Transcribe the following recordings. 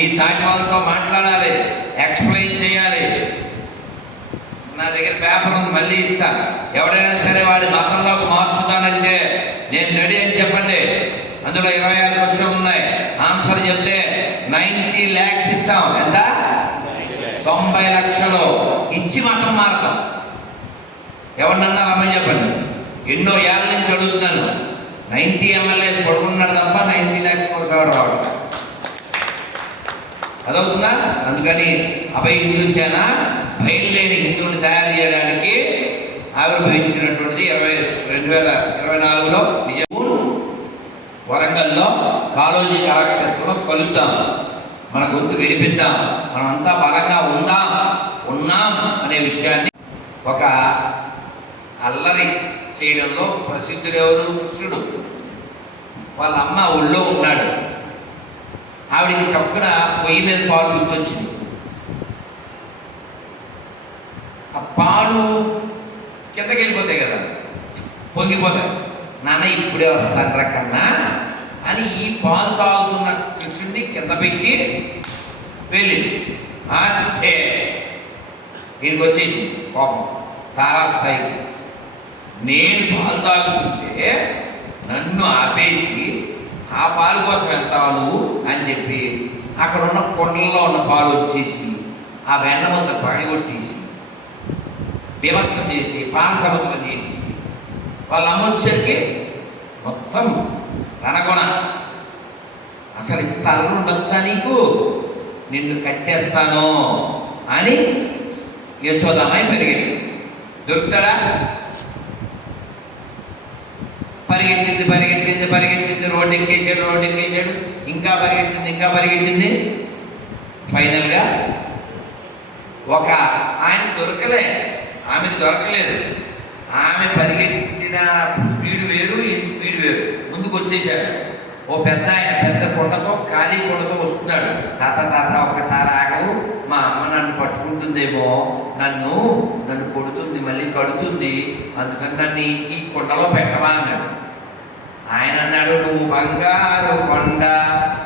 నీ సాటి వాళ్ళతో మాట్లాడాలి, ఎక్స్ప్లెయిన్ చేయాలి. నా దగ్గర పేపర్ ఉంది, మళ్ళీ ఇస్తా. ఎవడైనా సరే వాడి మతంలోకి మార్చుతానంటే నేను రెడీ అని చెప్పండి. అందులో 26 క్వశ్చన్లు ఉన్నాయి. ఆన్సర్ చెప్తే 90 lakhs ఇస్తాం. ఎంత? 90 లక్షలు ఇచ్చి మతం మారతాం. ఎవరినన్నా రమ్మని చెప్పండి. ఎన్నో ఏళ్ళ నుంచి అడుగుతున్నాను. 90 MLAs పడుకున్నాడు తప్ప 90 lakhs కోసం రావడం అదవుతుందా? అందుకని అభయ హిందూ సేన బయలులేని హిందువులు తయారు చేయడానికి ఆవిర్భవించినటువంటిది 2024లో వరంగల్లో కాళోజీ కళాక్షేత్రంలో కలుద్దాం. మన గొంతు వినిపిద్దాం. మనమంతా బలంగా ఉన్నాం అనే విషయాన్ని ఒక అల్లరి చేయడంలో ప్రసిద్ధుడెవరు? కృష్ణుడు. వాళ్ళ అమ్మ ఊళ్ళో ఉన్నాడు. ఆవిడికి తప్పున పొయ్యి మీద పాలు గుర్తొచ్చింది. ఆ పాలు కిందకి వెళ్ళిపోతాయి కదా, పొంగిపోతాయి. నాన్న ఇప్పుడే వస్తాను రకన్నా అని ఈ పాలు తాగుతున్న కృష్ణుడిని కింద పెట్టి వెళ్ళింది. అంతే దీనికి వచ్చేసింది కోపం తారాస్థాయికి. నేను పాలు తాగుతుంటే నన్ను ఆపేసి ఆ పాలు కోసం వెళ్తావు నువ్వు అని చెప్పి అక్కడ ఉన్న కొండల్లో ఉన్న పాలు వచ్చేసి ఆ వెన్న మొత్తం పగలగొట్టేసి బీభత్సం చేసి పానసముద్రం చేసి వాళ్ళ అమ్మ వచ్చేసరికి మొత్తం రణగొణ. అసలు ఇంత అల్లరి ఉండొచ్చా నీకు, నిన్ను కట్టేస్తాను అని యశోదామాయి పరిగెత్తి. దొరుకుతాడా? పరిగెత్తింది, రోడ్డు ఎక్కేసాడు, ఇంకా పరిగెత్తింది. ఫైనల్గా ఒక ఆయన దొరకలే, ఆమెకు దొరకలేదు. ఆమె పరిగెత్తిన స్పీడ్ వేరు, ఈ స్పీడ్ వేరు. ముందుకు వచ్చేసాడు ఓ పెద్ద ఆయన, పెద్ద కొండతో, ఖాళీ కొండతో వస్తున్నాడు. తాత ఒక్కసారి ఆగవు, మా అమ్మ నన్ను పట్టుకుంటుందేమో, నన్ను కొడుతుంది, మళ్ళీ కడుతుంది, అందుకని నన్ను ఈ కొండలో పెట్టవా అన్నాడు. ఆయన అన్నాడు, నువ్వు బంగారు కొండ,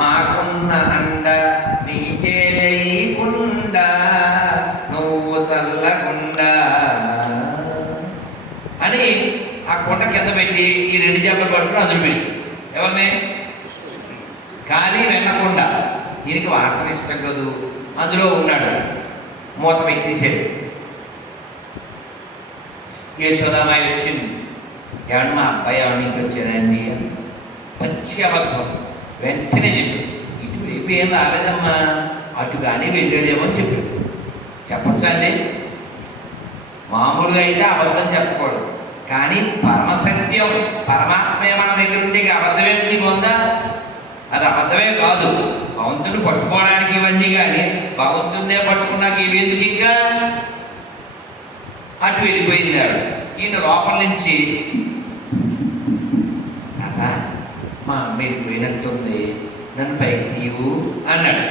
మాకున్న అండ, నీకే కుండ, నువ్వు చల్లకుండా అని ఆ కొండ కింద పెట్టి ఈ 2 చేపలు పట్టుకుని అందులో పెట్టి. ఎవరిని? ఖాళీ వెన్నకుండా. దీనికి వాసన ఇష్టం కదూ, అందులో ఉన్నాడు. మూత పెట్టేసాడు. యశోదామాయి వచ్చింది. ఏమన్నా మా అబ్బాయి ఎవరి నుంచి వచ్చాడండి అని. పచ్చి అబద్ధం. వెంటనే చెప్పాడు, ఇటువైపు ఏం రాలేదమ్మా, అటు కానీ వెళ్ళాడేమో అని చెప్పాడు. చెప్పచ్చండి, మామూలుగా అయితే అబద్ధం చెప్పకూడదు, కానీ పరమసత్యం పరమాత్మే మన దగ్గర ఉంటే అబద్ధమే పొందా. అది అబద్ధమే కాదు. భగవంతుడు పట్టుకోవడానికి ఇవన్నీ, కానీ భగవంతుడినే పట్టుకున్నాక ఇవి ఎందుకు ఇంకా? అటు వెళ్ళిపోయింది ఆవిడ. ఈయన లోపల నుంచి, కదా మా అమ్మ వెళ్ళిపోయినట్టుంది, నన్ను పైకి తీవు అన్నాడు.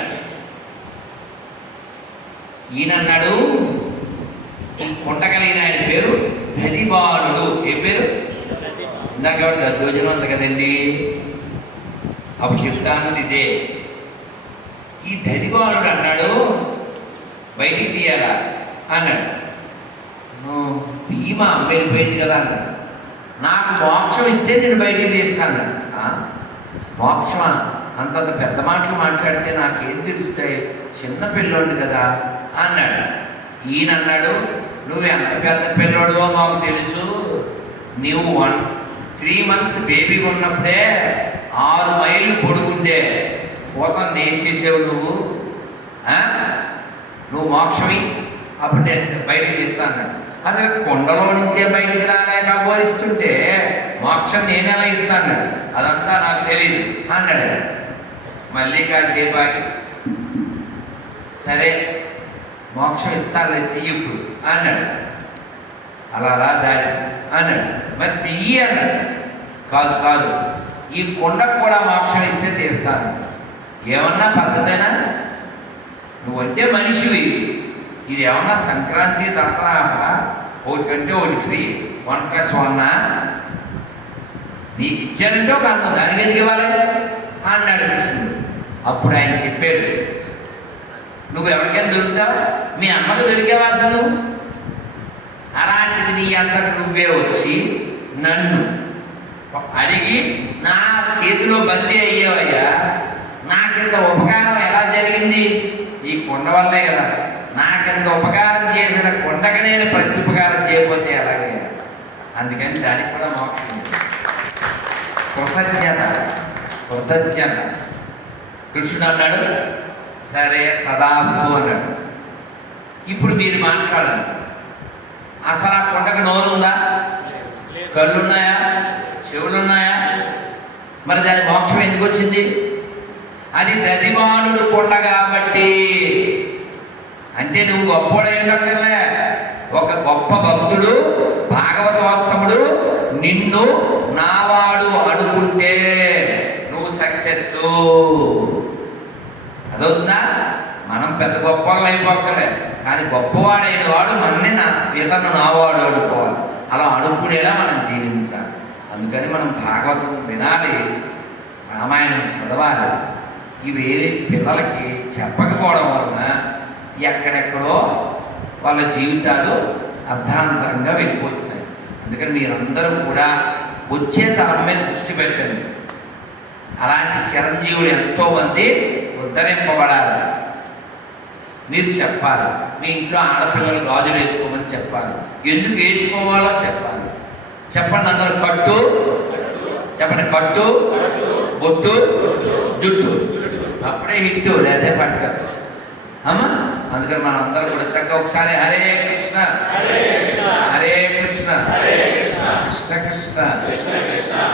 ఈయన అన్నాడు, ఈ కొండ కలిగిన ఆయన పేరు దధివానుడు. ఏ పేరు? ఇందాక ఎవడు దద్దోజనం అంది కదండి, అప్పుడు చెప్తా అన్నది ఇదే. ఈ దధివానుడు అన్నాడు, బయటికి తీయాలా అన్నాడు. తీయమా, అమ్మ వెళ్ళిపోయింది కదా అన్నాడు. నాకు మోక్షం ఇస్తే నేను బయటికి తీస్తాను. మోక్షమా? అంతంత పెద్ద మాటలు మాట్లాడితే నాకేం తెలుస్తాయి, చిన్న పిల్లోడు కదా అన్నాడు. ఈయన అన్నాడు, నువ్వు ఎంత పెద్ద పిల్లోడువో మాకు తెలుసు. నువ్వు 3 months బేబీ ఉన్నప్పుడే 6 మైళ్ళు పొడుగుండే పూతను నేసేసావు నువ్వు మోక్షమి, అప్పుడు నేను బయటికి తీస్తాను. అసలు కొండలో నుంచే బయటికి రాలేక బోధిస్తుంటే మోక్షం నేనేలా ఇస్తాను, అదంతా నాకు తెలియదు అన్నాడు. మళ్ళీ కాసేపు ఆగి, సరే మోక్షం ఇస్తానులే, తీయి ఇప్పుడు అన్నాడు. అలా దారి అన్నాడు. మరి తీయి అన్నాడు. కాదు, ఈ కొండకు కూడా మోక్షం ఇస్తే తీస్తాను. ఏమన్నా పద్ధతేనా? నువ్వంటే మనిషివి, ఇది ఏమన్నా సంక్రాంతి దసరా ఒకటి కంటే ఒకటి ఫ్రీ, 1+1 నీకు ఇచ్చానంటే ఒక అన్నం, దానికి ఎందుకు ఇవ్వాలి అన్నాడు కృష్ణుడు. అప్పుడు ఆయన చెప్పాడు, నువ్వు ఎవరికైనా దొరుకుతావా? మీ అమ్మకు దొరికేవా అసలు నువ్వు? అలాంటిది నీ అంతకు నువ్వే వచ్చి నన్ను అడిగి నా చేతిలో బందీ అయ్యేవయ్యా. నాకింత ఉపకారం ఎలా జరిగింది? ఈ కొండ వల్లే కదా. నాకింత ఉపకారం చేసిన కొండకి నేను ప్రత్యుపకారం చేయకపోతే ఎలాగే? అందుకని దానికి కూడా మోక్షం. కృతజ్ఞత కృతజ్ఞత. కృష్ణుడు అన్నాడు, సరే తదాస్తు అన్నాడు. ఇప్పుడు మీరు మాట్లాడండి. అసలు ఆ కొండకు నోరుందా? కళ్ళున్నాయా? చెవులున్నాయా? మరి దాని మోక్షం ఎందుకు వచ్చింది? అది దదిమానుడు కొండ కాబట్టి. అంటే నువ్వు గొప్పోడైనట్లే. ఒక గొప్ప భక్తుడు భాగవతోత్తముడు నిన్ను నావాడు అనుకుంటే నువ్వు సక్సెస్. అదవుతుందా? మనం పెద్ద గొప్పవాళ్ళు అయిపోకలే, కానీ గొప్పవాడైన వాడు మనని ఇతను నావాడు అనుకోవాలి. అలా అనుకునేలా మనం జీవించాలి. అందుకని మనం భాగవతం వినాలి, రామాయణం చదవాలి. ఇవేవి పిల్లలకి చెప్పకపోవడం వలన ఎక్కడెక్కడో వాళ్ళ జీవితాలు అర్ధాంతరంగా వెళ్ళిపోతున్నాయి. అందుకని మీరందరూ కూడా వచ్చే తరం మీద దృష్టి పెట్టండి. అలాంటి చిరంజీవులు ఎంతోమంది ఉద్ధరింపబడాలి. మీరు చెప్పాలి. మీ ఇంట్లో ఆడపిల్లలు గాజులు వేసుకోమని చెప్పాలి. ఎందుకు వేసుకోవాలో చెప్పాలి. చెప్పండి అందరూ. కట్టు చెప్పండి. కట్టు, బొట్టు, జుట్టు. అప్పుడే హిట్టు, లేదా పట్టు అమ్మా. అందుకని మనం అందరం కూడా చక్కగా ఒకసారి హరే కృష్ణ హరే కృష్ణ కృష్ణ కృష్ణ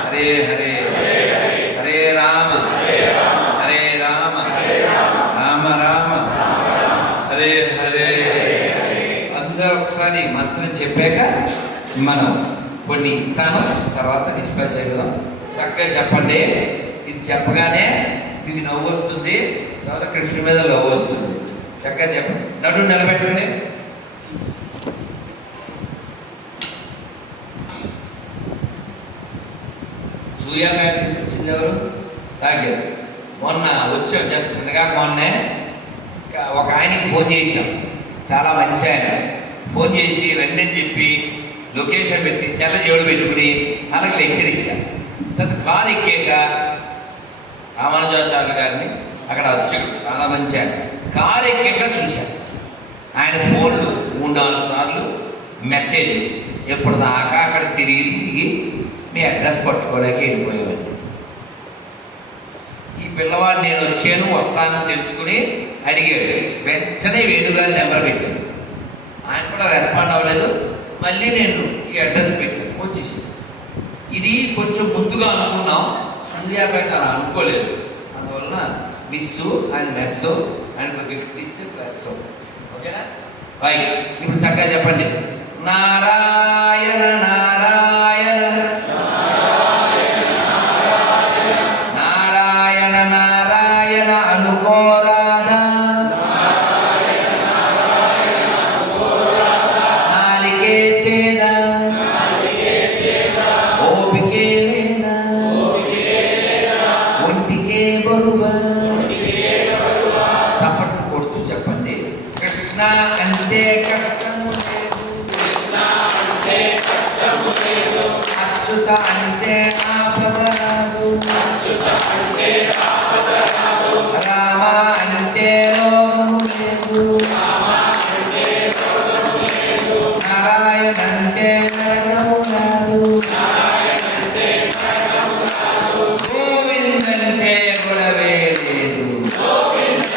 హరే హరే హరే రామ హరే రామ రామ రామ హరే హరే. అందరూ ఒకసారి మంత్రం చెప్పాక మనం కొన్ని ఇస్తాను, తర్వాత డిస్పాచ్ చేయగలం. చక్కగా చెప్పండి. ఇది చెప్పగానే మీకు నవ్వు వస్తుంది, తర్వాత కృష్ణ మీద నవ్వు వస్తుంది. చక్కగా చెప్పండి. నడు నిలబెట్టండి. సూర్యాపేట నుంచి వచ్చింది ఎవరు? తాగారు. మొన్న వచ్చాం, జస్ట్ నిన్నగా మొన్నే ఒక ఆయనకి ఫోన్ చేశాం. చాలా మంచి ఆయన. ఫోన్ చేసి రండి అని చెప్పి లొకేషన్ పెట్టి సెల్ల జోడు పెట్టుకుని అలాగే లెక్చర్ ఇచ్చాం. తర్వాత కారు ఎక్కాక రామానుజాచార్యులు గారిని అక్కడ వచ్చాడు, చాలా మంచి ఆయన. కారు ఎక్కాక చూశాను ఆయన ఫోన్లు 3-4 సార్లు మెసేజ్. ఎప్పుడు దాకా అక్కడ తిరిగి మీ అడ్రస్ పట్టుకోలేక వెళ్ళిపోయేవాడిని. ఈ పిల్లవాడు నేను వచ్చాను వస్తానని తెలుసుకుని అడిగాడు. వెంటనే వేణుగారి నెంబర్ పెట్టాను. ఆయన కూడా రెస్పాండ్ అవ్వలేదు. మళ్ళీ నేను ఈ అడ్రస్ పెట్టాను, వచ్చేసి. ఇది కొంచెం ముందుగా అనుకున్నాం, సూర్యాపేట అలా అనుకోలేదు. అందువలన మిస్సు ఆయన మెస్సు ఆయన గిఫ్ట్ ఇస్తే ప్లస్. ఓకేనా? రైట్. ఇప్పుడు చక్కగా చెప్పండి. నారాయణ నారాయణ నారాయణ నారాయణ అనుకోరాధా నాలికే చేదా ఓపికే లేదా ఒంటికే బరువా. చప్పట్లు కొడుతూ చెప్పండి. కృష్ణ అంటే కష్టము లేదు, అచ్యుత అంటే ఆపదరాదు, రామ అంటే రోగము లేదు, నారాయణ అంటే నరకము రాదు, గోవింద అంటే గొడవే లేదు, గోవింద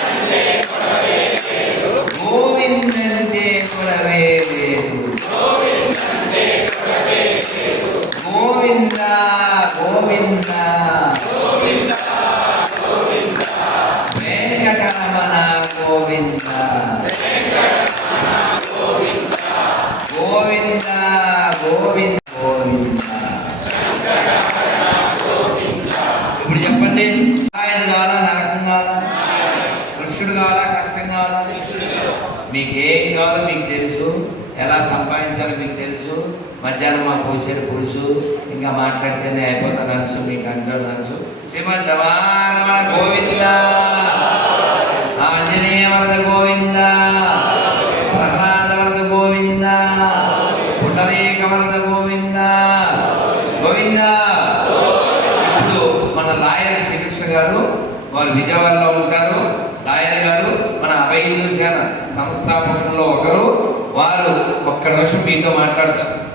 అంటే గొడవే లేదు, గోవింద గోవింద వెంకటరమణ గోవింద గోవింద గోవింద గోవింద. ఇప్పుడు చెప్పండి. ఆయన కావాలా నరకం కావాలా? కృష్ణుడు కావాలా కష్టం కావాలా? మీకు ఏం కావాలో మీకు తెలుసు, ఎలా సంపాదించాలో మీకు తెలుసు. మధ్యాహ్నం మా పోసారు పులుసు, ఇంకా మాట్లాడితేనే అయిపోతాను నలుసు, మీకు అంటారు నలుసు. శ్రీమద్ రమారమణ గోవింద. ఆంజనేయ వరద గోవింద, ప్రహ్లాద వరద గోవింద, పుండరీక వరద గోవింద గోవింద. ఇప్పుడు మన లాయర్ శ్రీకృష్ణ గారు, వారు విజయవాడలో ఉంటారు. లాయర్ గారు మన అభయ హిందూ సేన సంస్థాపకుల్లో ఒకరు. వారు ఒక్క నిమిషం మీతో మాట్లాడతారు.